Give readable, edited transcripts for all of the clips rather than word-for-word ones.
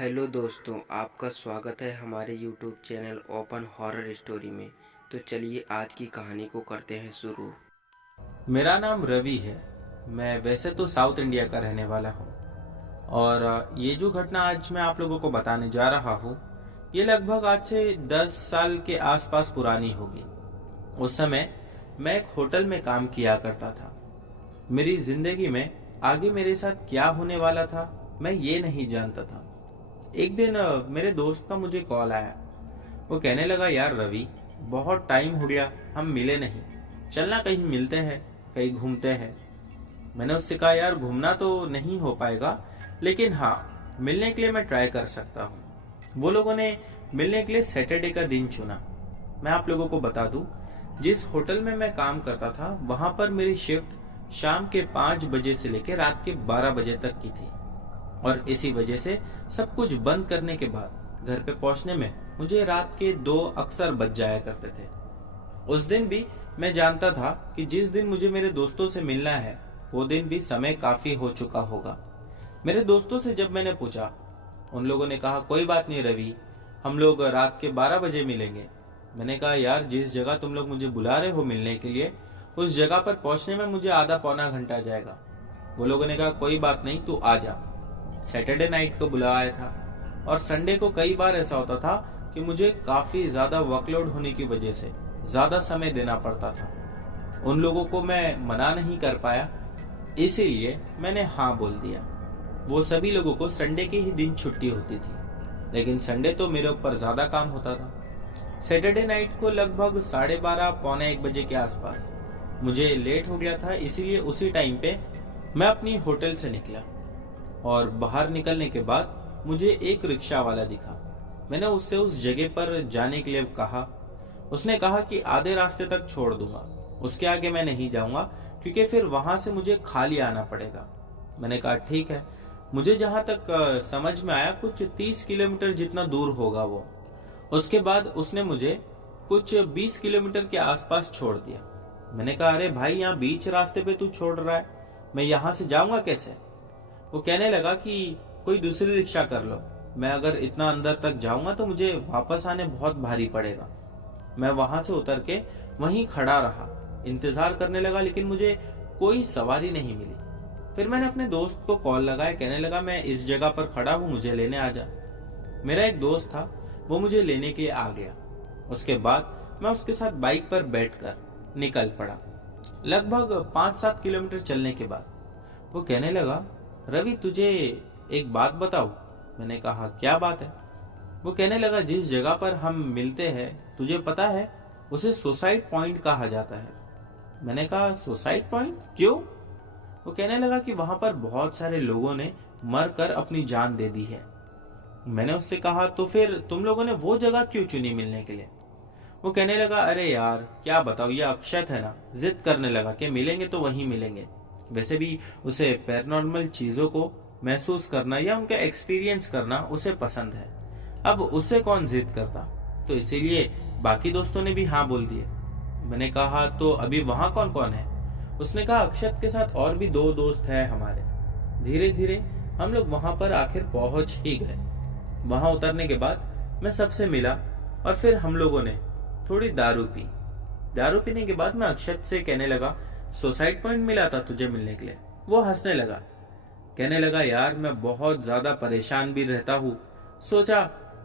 Hello दोस्तों, आपका स्वागत है हमारे YouTube channel open horror story में। तो चलिए आज की कहानी को करते हैं शुरू। मेरा नाम रवि है। मैं वैसे तो साउथ इंडिया का रहने वाला हूँ और ये जो घटना आज मैं आप लोगों को बताने जा रहा हूँ ये लगभग आज से 10 साल के आसपास पुरानी होगी। उस समय मैं एक होटल में काम किया करता था। मेरी जिंदगी में आगे मेरे साथ क्या होने वाला था मैं ये नहीं जानता था। एक दिन मेरे दोस्त का मुझे कॉल आया। वो कहने लगा, यार रवि, बहुत टाइम हो गया, हम मिले नहीं, चलना कहीं मिलते हैं, कहीं घूमते हैं। मैंने उससे कहा, यार घूमना तो नहीं हो पाएगा, लेकिन हाँ मिलने के लिए मैं ट्राई कर सकता हूँ। वो लोगों ने मिलने के लिए सैटरडे का दिन चुना। मैं आप लोगों को बता दूं, जिस होटल में मैं काम करता था वहां पर मेरी शिफ्ट शाम के 5 बजे से लेकर रात के 12 बजे तक की थी और इसी वजह से सब कुछ बंद करने के बाद घर पे पहुंचने में मुझे रात के 2 अक्सर बज जाया करते थे। उस दिन भी मैं जानता था कि जिस दिन मुझे मेरे दोस्तों से मिलना है वो दिन भी समय काफी हो चुका होगा। मेरे दोस्तों से जब मैंने पूछा, उन लोगों ने कहा, कोई बात नहीं रवि, हम लोग रात के 12 बजे मिलेंगे। मैंने कहा, यार जिस जगह तुम लोग मुझे बुला रहे हो मिलने के लिए, उस जगह पर पहुंचने में मुझे आधा पौना घंटा जाएगा। वो लोगों ने कहा, कोई बात नहीं, तू आ जा। सैटरडे नाइट को बुलाया था और संडे को कई बार ऐसा होता था कि मुझे काफी ज्यादा वर्कलोड होने की वजह से ज्यादा समय देना पड़ता था। उन लोगों को मैं मना नहीं कर पाया, इसीलिए मैंने हाँ बोल दिया। वो सभी लोगों को संडे के ही दिन छुट्टी होती थी, लेकिन संडे तो मेरे ऊपर ज्यादा काम होता था। सैटरडे नाइट को लगभग 12:30 पौने 1 बजे के आसपास मुझे लेट हो गया था, इसीलिए उसी टाइम पे मैं अपनी होटल से निकला और बाहर निकलने के बाद मुझे एक रिक्शा वाला दिखा। मैंने उससे उस जगह पर जाने के लिए कहा। उसने कहा कि आधे रास्ते तक छोड़ दूंगा, उसके आगे मैं नहीं जाऊंगा क्योंकि फिर वहां से मुझे खाली आना पड़ेगा। मैंने कहा ठीक है। मुझे जहां तक समझ में आया कुछ 30 किलोमीटर जितना दूर होगा वो। उसके बाद उसने मुझे कुछ 20 किलोमीटर के आसपास छोड़ दिया। मैंने कहा, अरे भाई, यहाँ बीच रास्ते पे तू छोड़ रहा है, मैं यहाँ से जाऊंगा कैसे? वो कहने लगा कि कोई दूसरी रिक्शा कर लो, मैं अगर इतना अंदर तक जाऊंगा तो मुझे वापस आने बहुत भारी पड़ेगा। मैं वहां से उतर के वहीं खड़ा रहा, इंतजार करने लगा, लेकिन मुझे कोई सवारी नहीं मिली। फिर मैंने अपने दोस्त को कॉल लगाया, कहने लगा, मैं इस जगह पर खड़ा हूँ, मुझे लेने आ जा। मेरा एक दोस्त था, वो मुझे लेने के लिए आ गया। उसके बाद मैं उसके साथ बाइक पर बैठकर निकल पड़ा। लगभग 5-7 किलोमीटर चलने के बाद वो कहने लगा, रवि तुझे एक बात बताऊं? मैंने कहा, क्या बात है? वो कहने लगा, जिस जगह पर हम मिलते हैं तुझे पता है, उसे सुसाइड पॉइंट कहा जाता है। मैंने कहा, सुसाइड पॉइंट क्यों? वो कहने लगा कि वहां पर बहुत सारे लोगों ने मर कर अपनी जान दे दी है। मैंने उससे कहा, तो फिर तुम लोगों ने वो जगह क्यों चुनी मिलने के लिए? वो कहने लगा, अरे यार क्या बताओ, ये अक्षत है ना, जिद करने लगा कि मिलेंगे तो वहीं मिलेंगे। वैसे भी उसे पैरानॉर्मल चीजों को महसूस करना या उनका एक्सपीरियंस करना उसे पसंद है। अब उससे कौन जिद करता, तो इसीलिए बाकी दोस्तों ने भी हाँ बोल दिए। मैंने कहा, तो अभी वहां कौन कौन है? उसने कहा, अक्षत के साथ और भी 2 दोस्त हैं हमारे। धीरे धीरे हम लोग वहां पर आखिर पहुंच ही गए। वहां उतरने के बाद मैं सबसे मिला और फिर हम लोगों ने थोड़ी दारू पी। दारू पीने के बाद मैं अक्षत से कहने लगा, सुसाइड पॉइंट मिला था तुझे मिलने के लिए? वो हंसने लगा, कहने लगा, यार मैं बहुत ज्यादा परेशान भी रहता हूँ, सोचा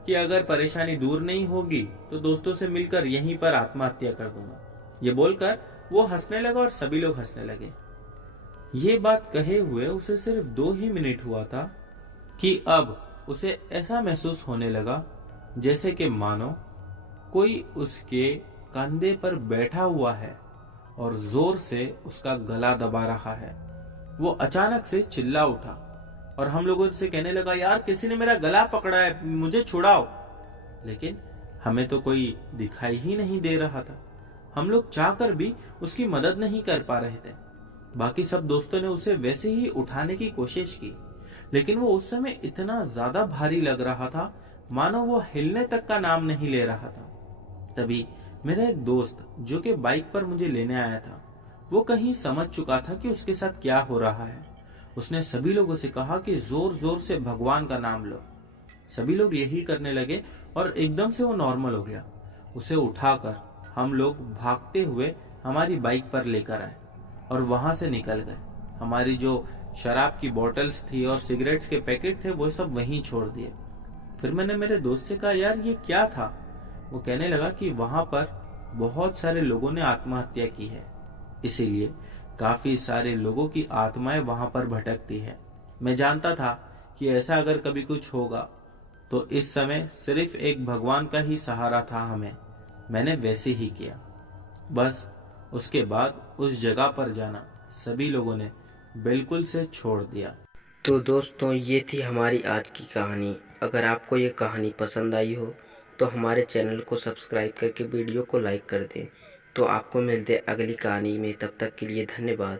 कि अगर परेशानी दूर नहीं होगी तो दोस्तों से मिलकर यहीं पर आत्महत्या कर दूंगा। ये बोलकर वो हंसने लगा और सभी लोग हंसने लगे। ये बात कहे हुए उसे सिर्फ 2 ही मिनट हुआ था कि अब उसे ऐसा महसूस होने लगा जैसे कि मानो कोई उसके कंधे पर बैठा हुआ है और जोर से उसका गला दबा रहा है। वो अचानक से चिल्ला उठा और हम लोगों से कहने लगा, यार किसी ने मेरा गला पकड़ा है, मुझे छुड़ाओ। लेकिन हमें तो कोई दिखाई ही नहीं दे रहा था। हम लोग चाहकर भी उसकी मदद नहीं कर पा रहे थे। बाकी सब दोस्तों ने उसे वैसे ही उठाने की कोशिश की, लेकिन वो उस समय इतना ज्यादा भारी लग रहा था मानो वो हिलने तक का नाम नहीं ले रहा था। तभी मेरा एक दोस्त जो कि बाइक पर मुझे लेने आया था, वो कहीं समझ चुका था कि उसके साथ क्या हो रहा है। उसने सभी लोगों से कहा कि जोर जोर से भगवान का नाम लो। सभी लोग यही करने लगे और एकदम से वो नॉर्मल हो गया। उसे उठाकर हम लोग भागते हुए हमारी बाइक पर लेकर आए और वहां से निकल गए। हमारी जो शराब की बोतल्स थी और सिगरेट्स के पैकेट थे वो सब वहीं छोड़ दिए। फिर मैंने मेरे दोस्त से कहा, यार ये क्या था? वो कहने लगा कि वहां पर बहुत सारे लोगों ने आत्महत्या की है, इसीलिए काफी सारे लोगों की आत्माएं वहां पर भटकती है। मैं जानता था कि ऐसा अगर कभी कुछ होगा तो इस समय सिर्फ एक भगवान का ही सहारा था हमें। मैंने वैसे ही किया। बस उसके बाद उस जगह पर जाना सभी लोगों ने बिल्कुल से छोड़ दिया। तो दोस्तों, ये थी हमारी आज की कहानी। अगर आपको ये कहानी पसंद आई हो तो हमारे चैनल को सब्सक्राइब करके वीडियो को लाइक कर दें। तो आपको मिलते हैं अगली कहानी में, तब तक के लिए धन्यवाद।